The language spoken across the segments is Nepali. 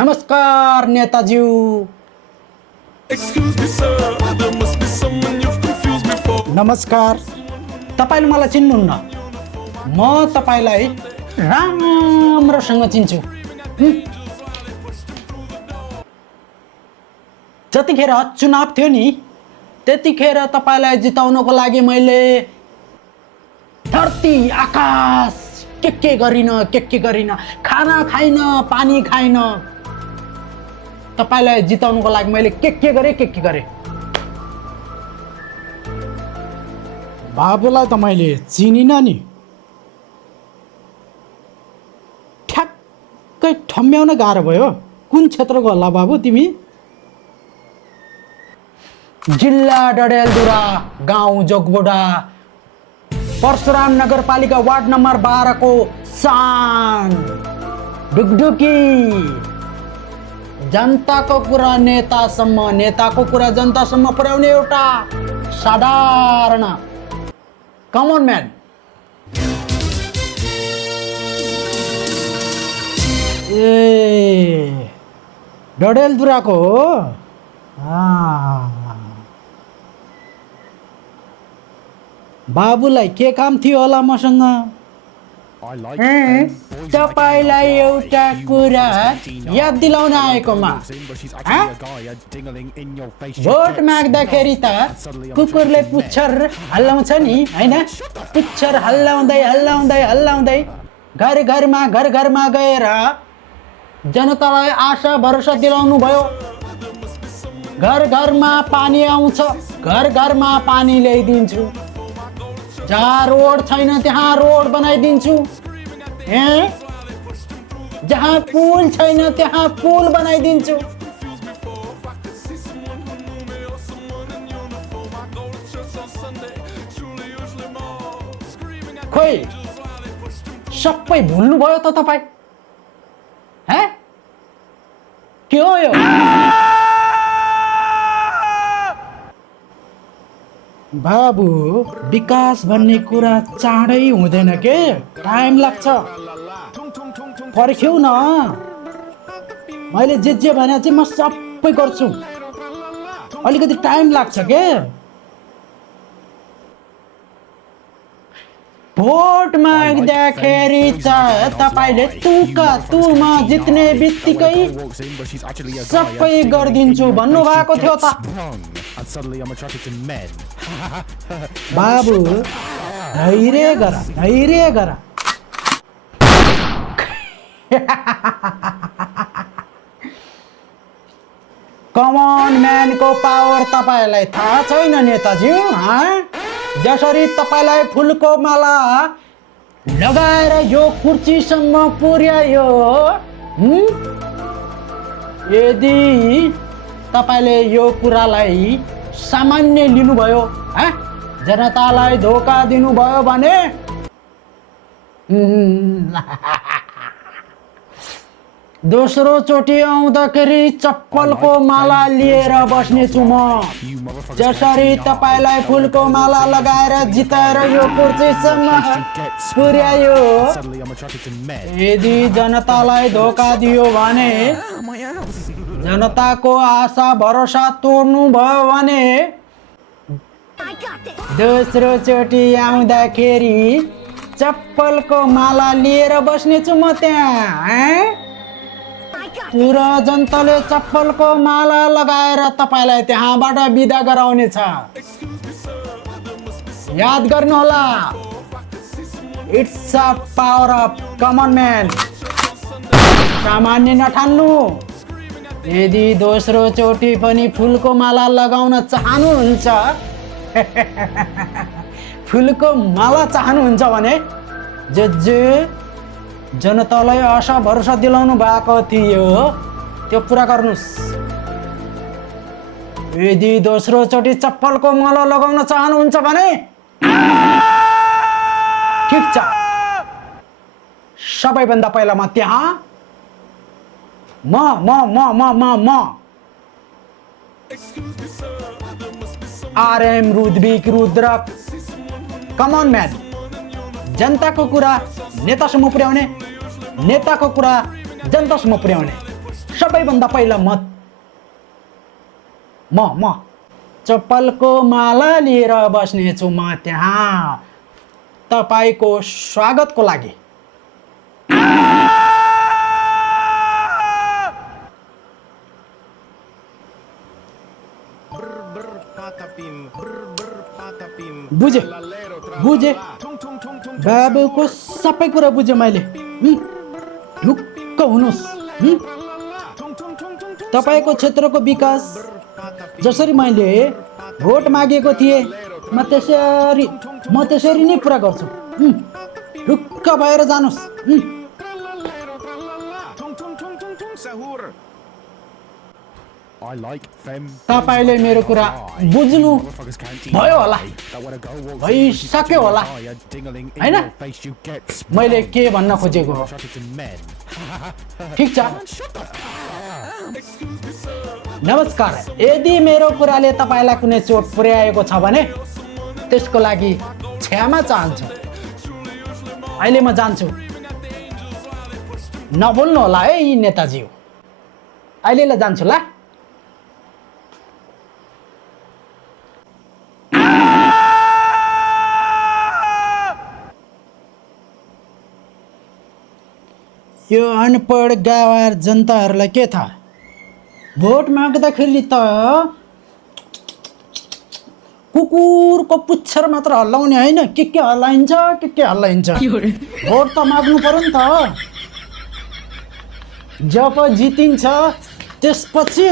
नमस्कार नेताज्यू। नमस्कार। तपाईले मलाई चिन्नुहुन्न, म तपाईलाई राम्रोसँग चिन्छु। जतिखेर चुनाव थियो नि त्यतिखेर तपाईलाई जिताउनको लागि मैले धरती आकाश के गरिन, खाना खाइन, पानी खाइन। तपाईलाई जिताउनको लागि मैले के गरे। बाबुलाई त मैले चिनिन नि। ठ्याक्कै ठम्ब्याउन गाह्रो भयो। कुन क्षेत्रको होला बाबु तिमी? जिल्ला डडेलधुरा, गाउँ जोगबुढा, परशुराम नगरपालिका वार्ड नम्बर 12 को शान ढुकढुकी। जनताको कुरा नेतासम्म, नेताको कुरा जनतासम्म पुर्याउने एउटा साधारण कमन म्यान। ए डडेलधुराको हो? बाबुलाई के काम थियो होला मसँग? तपाईलाई एउटा कुरा याद दिलाउन आएकोमा। भोट माग्दाखेरि त कुकुरले पुच्छर हल्लाउँछ नि, हैन? पुच्छर हल्लाउँदै घर घरमा गएर जनतालाई आशा भरोसा दिलाउनु भयो। घर घरमा पानी आउँछ, घर घरमा पानी ल्याइदिन्छु। जहाँ रोड छैन त्यहाँ रोड बनाइदिन्छु। जहाँ पुल छैन त्यहाँ पुल बनाइदिन्छु। खोइ सबै भुल्नुभयो त तपाईँ? के हो यो? बाबु विकास भन्ने कुरा चाँडै हुँदैन के, टाइम लाग्छ। पर्ख्यौ न, मैले जे भने चाहिँ म सबै गर्छु। अलिकति टाइम लाग्छ के। भोट माग्दाखेरि त तपाईले तुमा जित्ने बित्तिकै सबै गरिदिन्छु भन्नु भएको थियो त। बाबु धैर्य गर। कमन म्यानको पावर तपाईलाई थाहा छैन नेताज्यू? जसरी तपाईलाई फुलको माला लगाएर यो कुर्सीसम्म पुर्यायो, यदि तपाईले यो कुरालाई सामान्य लिनुभयो, जनतालाई धोका दिनुभयो भने दोस्रो चोटि आउँदाखेरि चप्पलको माला लिएर बस्नेछु म। जसरी तपाईलाई फुलको माला लगाएर जिताएर यो कुर्सीसम्म पुर्यायो, यदि जनतालाई धोका दियो भने, जनताको आशा भरोसा तोड्नु भयो भने, दोस्रो चोटि आउँदाखेरि चप्पलको माला लिएर बस्नेछु म त्यहाँ। पुरा जनताले चप्पलको माला लगाएर तपाईलाई त्यहाँबाट बिदा गराउनेछ। याद गर्नुहोला, it's a power of common man. सामान्य नठान्नु। यदि दोस्रो चोटि पनि फुलको माला लगाउन चाहनुहुन्छ, फुलको माला चाहनुहुन्छ भने जे जनतालाई आशा भरोसा दिलाउनु भएको थियो त्यो पुरा गर्नुस्। यदि दोस्रो चोटि चप्पलको माला लगाउन चाहनुहुन्छ भने ठिक छ, सबैभन्दा पहिला म त्यहाँ म आरएम रुद्र कमन म्यान। जनताको कुरा नेतासम्म पुर्याउने, नेताको कुरा जनतासम्म पुर्याउने सबैभन्दा पहिला म चप्पलको माला लिएर बस्नेछु म त्यहाँ तपाईको स्वागतको लागि। बुझे बाबुको सबै कुरा बुझेँ मैले। ढुक्क हुनुहोस्। तपाईँको क्षेत्रको विकास जसरी मैले भोट मागेको थिएँ म त्यसरी नै पुरा गर्छु। ढुक्क भएर जानुहोस्। तपाईले मेरो कुरा बुझ्नु भयो होला, भइसक्यो होला हैन? मैले के भन्न खोजेको हो? ठिक छ, नमस्कार। यदि मेरो कुराले तपाईलाई कुनै चोट पुर्याएको छ भने त्यसको लागि क्षमा चाहन्छु। अहिले म जान्छु। नभुल्नु होला है यी नेताजी। अहिले जान्छु ल। यो अनपढ गावार जनताहरूलाई के थाहा? भोट माग्दाखेरि त कुकुरको पुच्छर मात्र हल्लाउने होइन, के हल्लाइन्छ के हल्लाइन्छ। भोट त माग्नु पर्यो नि त। जब जितिन्छ त्यसपछि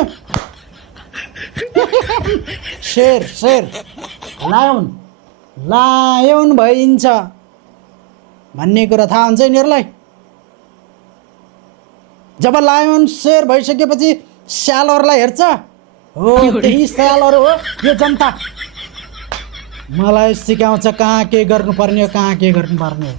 शेर लायन भइन्छ भन्ने कुरा थाहा हुन्छ यिनीहरूलाई। जब लायन शेर भइसकेपछि स्यालहरूलाई हेर्छ। हो त्यही स्यालहरू हो यो जनता। मलाई सिकाउँछ कहाँ के गर्नुपर्ने हो, कहाँ के गर्नुपर्ने हो।